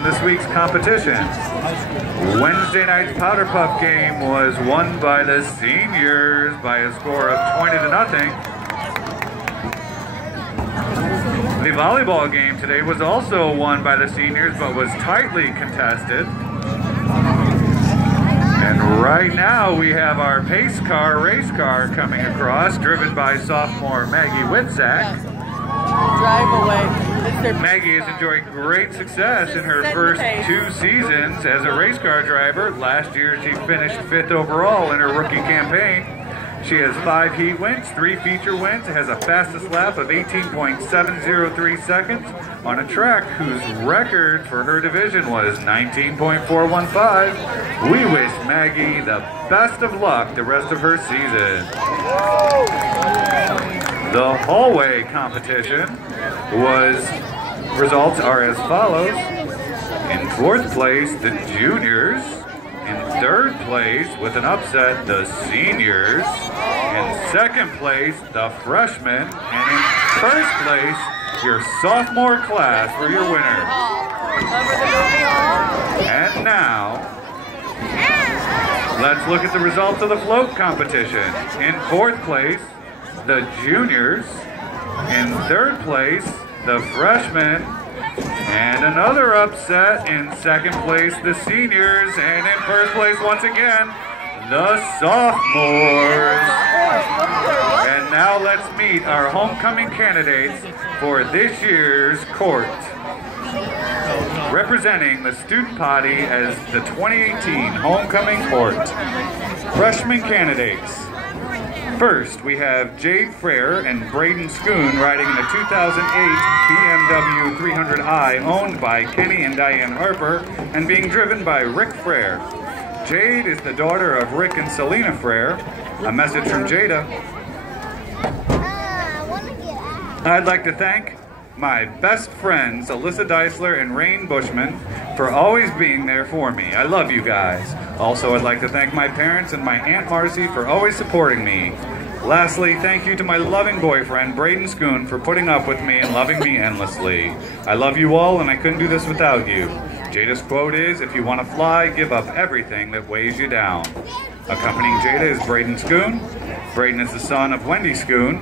from this week's competition. Wednesday night's Powder Puff game was won by the seniors by a score of 20-0. The volleyball game today was also won by the seniors, but was tightly contested. And right now we have our race car coming across, driven by sophomore Maggie Witzak. Drive away. Maggie has enjoyed great success in her first 2 seasons as a race car driver. Last year she finished 5th overall in her rookie campaign. She has 5 heat wins, 3 feature wins, has a fastest lap of 18.703 seconds on a track whose record for her division was 19.415. We wish Maggie the best of luck the rest of her season. The hallway competition results are as follows. In 4th place, the juniors. In 3rd place, with an upset, the seniors. In 2nd place, the freshmen. And in 1st place, your sophomore class were your winners. And now, let's look at the results of the float competition. In 4th place, the juniors. In 3rd place, the freshmen. And another upset in 2nd place, the seniors. And in 1st place, once again, the sophomores. And now let's meet our homecoming candidates for this year's court. Representing the student body as the 2018 homecoming court. Freshman candidates. First, we have Jade Frere and Braden Schoon riding in the 2008 BMW 300i owned by Kenny and Diane Harper and being driven by Rick Frere. Jade is the daughter of Rick and Selena Frere. A message from Jada. I'd like to thank my best friends, Alyssa Deisler and Rain Bushman, for always being there for me. I love you guys. Also, I'd like to thank my parents and my Aunt Marcy for always supporting me. Lastly, thank you to my loving boyfriend, Braden Schoon, for putting up with me and loving me endlessly. I love you all, and I couldn't do this without you. Jada's quote is, if you want to fly, give up everything that weighs you down. Accompanying Jada is Braden Schoon. Braden is the son of Wendy Schoon.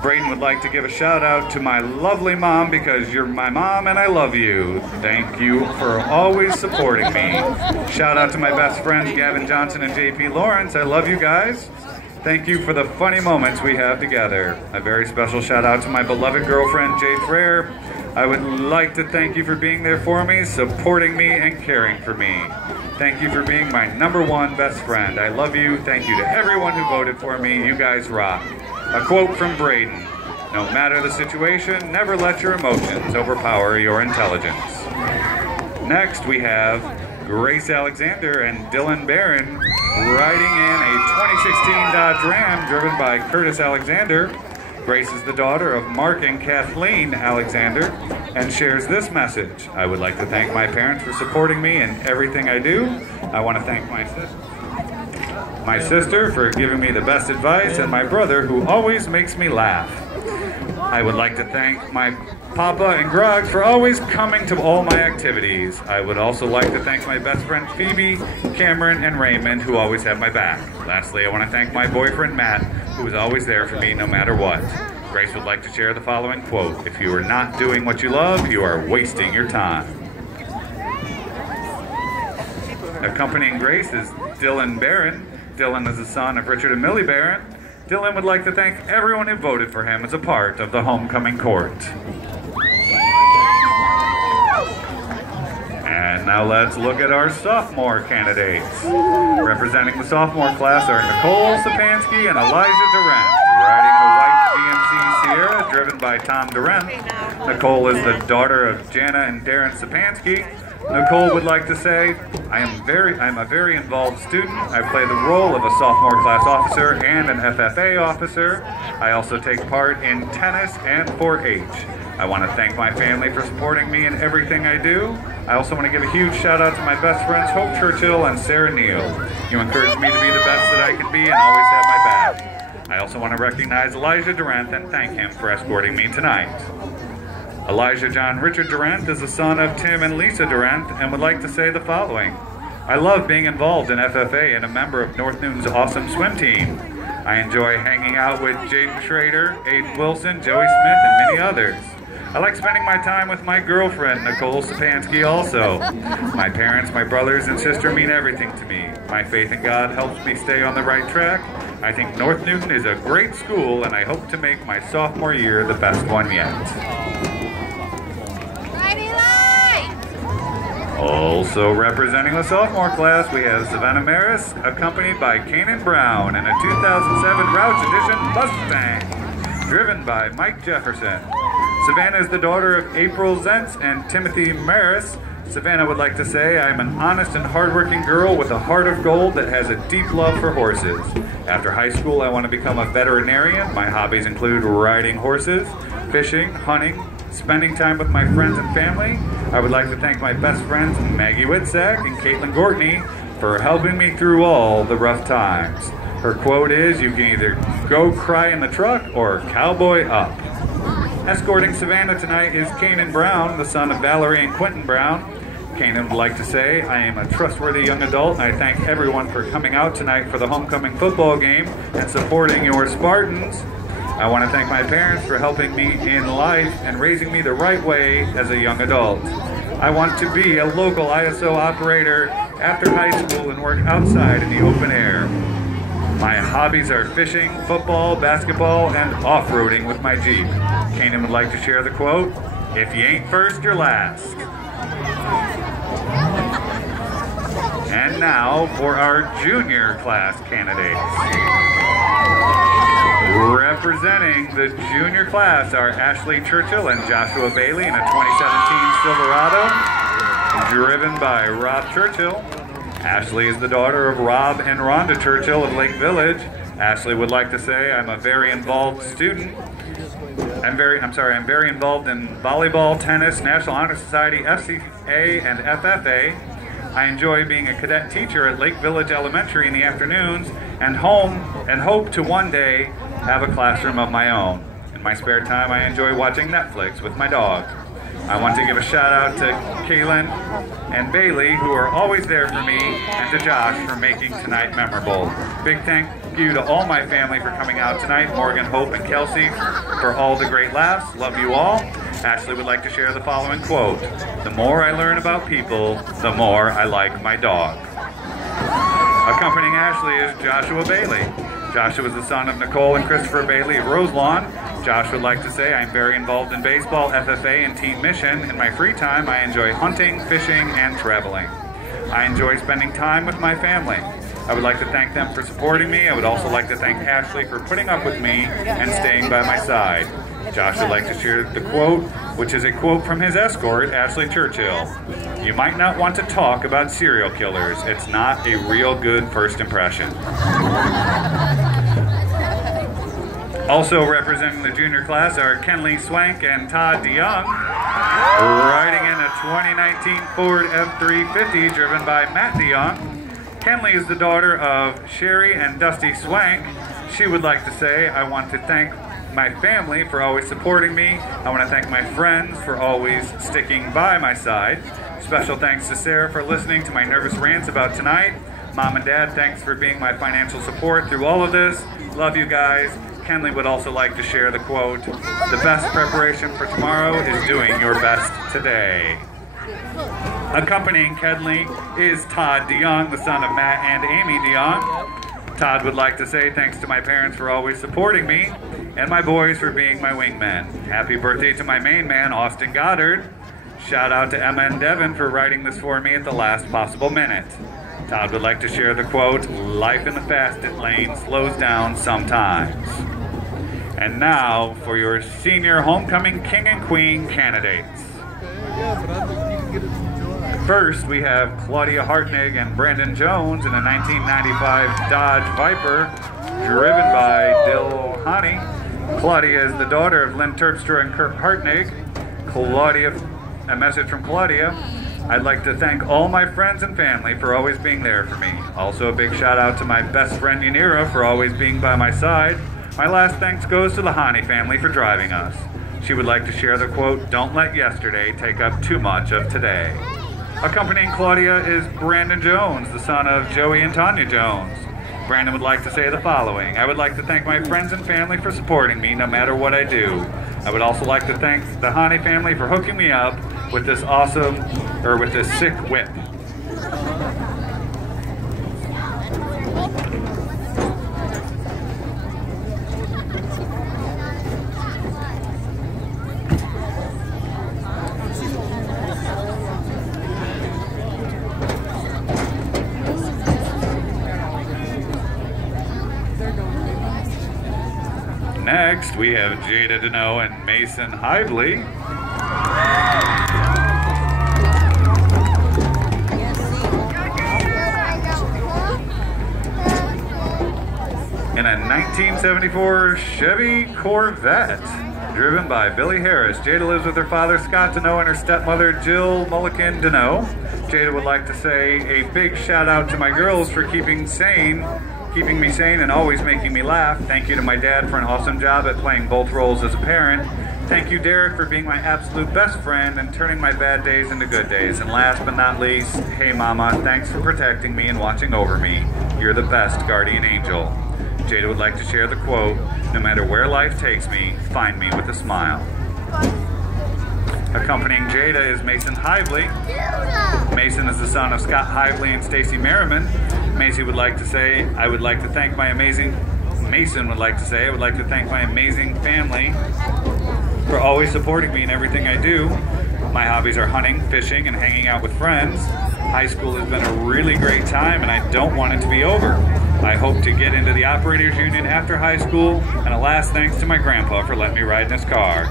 Braden would like to give a shout out to my lovely mom because you're my mom and I love you. Thank you for always supporting me. Shout out to my best friends Gavin Johnson and JP Lawrence. I love you guys. Thank you for the funny moments we have together. A very special shout out to my beloved girlfriend Jade Frere. I would like to thank you for being there for me, supporting me, and caring for me. Thank you for being my #1 best friend. I love you. Thank you to everyone who voted for me. You guys rock. A quote from Braden. No matter the situation, never let your emotions overpower your intelligence. Next, we have Grace Alexander and Dylan Barron riding in a 2016 Dodge Ram driven by Curtis Alexander. Grace is the daughter of Mark and Kathleen Alexander and shares this message. I would like to thank my parents for supporting me in everything I do. I want to thank my sister for giving me the best advice, and my brother who always makes me laugh. I would like to thank my Papa and Grog for always coming to all my activities. I would also like to thank my best friend Phoebe, Cameron, and Raymond who always have my back. Lastly, I want to thank my boyfriend Matt who is always there for me no matter what. Grace would like to share the following quote. If you are not doing what you love, you are wasting your time. Accompanying Grace is Dylan Barron. Dylan is the son of Richard and Millie Barron. Dylan would like to thank everyone who voted for him as a part of the homecoming court. And now let's look at our sophomore candidates. Representing the sophomore class are Nicole Sapansky and Elijah Durant, riding in a white GMC Sierra driven by Tom Durant. Nicole is the daughter of Jana and Darren Sapansky. Nicole would like to say, I'm a very involved student. I play the role of a sophomore class officer and an FFA officer. I also take part in tennis and 4-H. I want to thank my family for supporting me in everything I do. I also want to give a huge shout out to my best friends Hope Churchill and Sarah Neal. You encourage me to be the best that I can be and always have my back. I also want to recognize Elijah Durant and thank him for escorting me tonight. Elijah John Richard Durant is the son of Tim and Lisa Durant and would like to say the following. I love being involved in FFA and a member of North Newton's awesome swim team. I enjoy hanging out with Jaden Schrader, Aiden Wilson, Joey Smith, and many others. I like spending my time with my girlfriend, Nicole Stepanski, also. My parents, my brothers, and sister mean everything to me. My faith in God helps me stay on the right track. I think North Newton is a great school, and I hope to make my sophomore year the best one yet. Also representing the sophomore class, we have Savannah Maris, accompanied by Kanan Brown in a 2007 Roush Edition Mustang, driven by Mike Jefferson. Savannah is the daughter of April Zentz and Timothy Maris. Savannah would like to say, I am an honest and hardworking girl with a heart of gold that has a deep love for horses. After high school, I want to become a veterinarian. My hobbies include riding horses, fishing, hunting, spending time with my friends and family. I would like to thank my best friends Maggie Whitsack and Caitlin Gortney for helping me through all the rough times. Her quote is, you can either go cry in the truck or cowboy up. Escorting Savannah tonight is Kanan Brown, the son of Valerie and Quentin Brown. Kanan would like to say, I am a trustworthy young adult and I thank everyone for coming out tonight for the homecoming football game and supporting your Spartans. I want to thank my parents for helping me in life and raising me the right way as a young adult. I want to be a local ISO operator after high school and work outside in the open air. My hobbies are fishing, football, basketball, and off-roading with my Jeep. Kanan would like to share the quote, if you ain't first, you're last. And now for our junior class candidates. Representing the junior class are Ashley Churchill and Joshua Bailey in a 2017 Silverado, driven by Rob Churchill. Ashley is the daughter of Rob and Rhonda Churchill of Lake Village. Ashley would like to say, I'm a very involved student. I'm very involved in volleyball, tennis, National Honor Society, FCA, and FFA. I enjoy being a cadet teacher at Lake Village Elementary in the afternoons and hope to one day have a classroom of my own. In my spare time, I enjoy watching Netflix with my dog. I want to give a shout out to Kaylin and Bailey, who are always there for me, and to Josh for making tonight memorable. Big thank you to all my family for coming out tonight, Morgan, Hope, and Kelsey, for all the great laughs. Love you all. Ashley would like to share the following quote. The more I learn about people, the more I like my dog. Accompanying Ashley is Joshua Bailey. Joshua is the son of Nicole and Christopher Bailey of Roselawn. Josh would like to say, I'm very involved in baseball, FFA, and Teen Mission. In my free time, I enjoy hunting, fishing, and traveling. I enjoy spending time with my family. I would like to thank them for supporting me. I would also like to thank Ashley for putting up with me and staying by my side. Josh would like to share the quote, which is a quote from his escort, Ashley Churchill. You might not want to talk about serial killers. It's not a real good first impression. Also representing the junior class are Kenley Swank and Todd DeYoung, riding in a 2019 Ford F350 driven by Matt DeYoung. Kenley is the daughter of Sherry and Dusty Swank. She would like to say, I want to thank my family for always supporting me. I want to thank my friends for always sticking by my side. Special thanks to Sarah for listening to my nervous rants about tonight. Mom and Dad, thanks for being my financial support through all of this. Love you guys. Kenley would also like to share the quote, the best preparation for tomorrow is doing your best today. Accompanying Kenley is Todd DeYoung, the son of Matt and Amy DeYoung. Todd would like to say thanks to my parents for always supporting me, and my boys for being my wingmen. Happy birthday to my main man, Austin Goddard. Shout out to Emma and Devin for writing this for me at the last possible minute. Todd would like to share the quote, life in the fast lane slows down sometimes. And now for your senior homecoming king and queen candidates. First, we have Claudia Hartnig and Brandon Jones in a 1995 Dodge Viper, driven by Dill Hani. Claudia is the daughter of Lynn Terpstra and Kurt Hartnig. A message from Claudia. I'd like to thank all my friends and family for always being there for me. Also a big shout out to my best friend Yanira for always being by my side. My last thanks goes to the Hani family for driving us. She would like to share the quote, "Don't let yesterday take up too much of today." Accompanying Claudia is Brandon Jones, the son of Joey and Tanya Jones. Brandon would like to say the following: I would like to thank my friends and family for supporting me no matter what I do. I would also like to thank the Hani family for hooking me up with this sick whip. Next, we have Jada Deneau and Mason Hively. In a 1974 Chevy Corvette, driven by Billy Harris. Jada lives with her father, Scott Deneau, and her stepmother, Jill Mulliken Deneau. Jada would like to say a big shout out to my girls for keeping me sane and always making me laugh. Thank you to my dad for an awesome job at playing both roles as a parent. Thank you, Derek, for being my absolute best friend and turning my bad days into good days. And last but not least, hey Mama, thanks for protecting me and watching over me. You're the best guardian angel. Jada would like to share the quote, no matter where life takes me, find me with a smile. Accompanying Jada is Mason Hively. Mason is the son of Scott Hively and Stacy Merriman. Mason would like to say, I would like to thank my amazing family for always supporting me in everything I do. My hobbies are hunting, fishing, and hanging out with friends. High school has been a really great time and I don't want it to be over. I hope to get into the Operators Union after high school, and a last thanks to my grandpa for letting me ride in his car.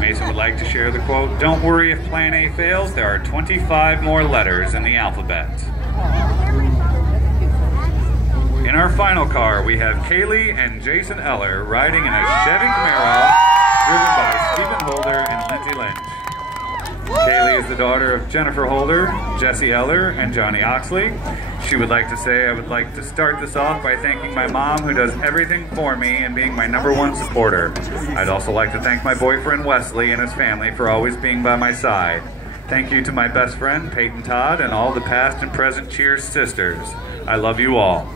Mason would like to share the quote, don't worry if plan A fails, there are 25 more letters in the alphabet. In our final car, we have Kaylee and Jason Eller riding in a Chevy Camaro, driven by Stephen Holder and Lindsay Lynch. Kaylee is the daughter of Jennifer Holder, Jesse Eller, and Johnny Oxley. She would like to say, I would like to start this off by thanking my mom who does everything for me and being my #1 supporter. I'd also like to thank my boyfriend Wesley and his family for always being by my side. Thank you to my best friend Peyton Todd and all the past and present Cheers sisters. I love you all.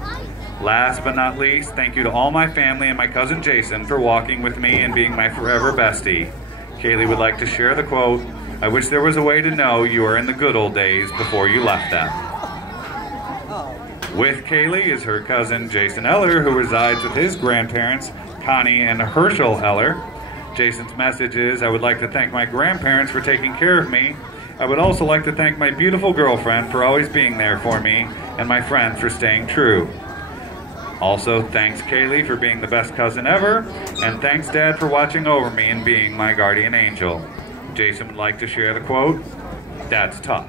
Last but not least, thank you to all my family and my cousin Jason for walking with me and being my forever bestie. Kaylee would like to share the quote, I wish there was a way to know you are in the good old days before you left them. With Kaylee is her cousin Jason Eller, who resides with his grandparents, Connie and Herschel Eller. Jason's message is, I would like to thank my grandparents for taking care of me. I would also like to thank my beautiful girlfriend for always being there for me, and my friends for staying true. Also, thanks Kaylee for being the best cousin ever, and thanks Dad for watching over me and being my guardian angel. Jason would like to share the quote, that's tough.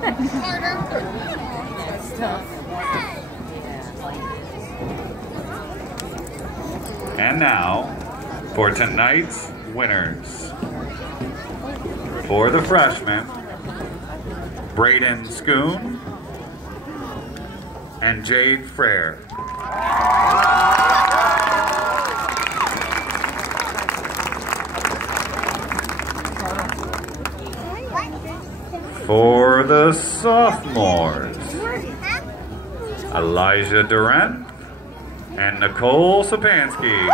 That's tough. And now, for tonight's winners. For the freshmen, Braden Schoon and Jade Frere. For the sophomores, Elijah Durant and Nicole Sapansky.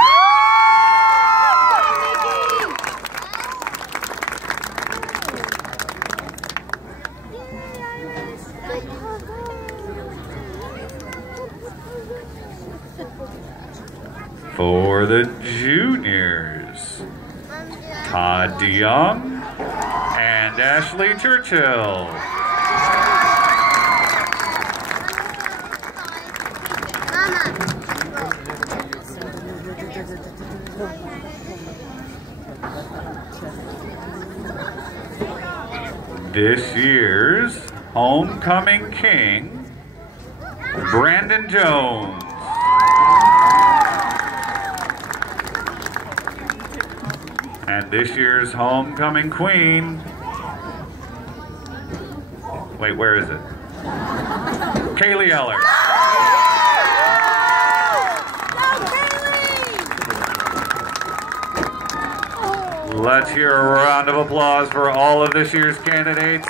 For the juniors, Todd DeYoung and Ashley Churchill. This year's homecoming king, Brandon Jones. And this year's homecoming queen, wait, where is it? Kaylee Eller. Let's hear a round of applause for all of this year's candidates.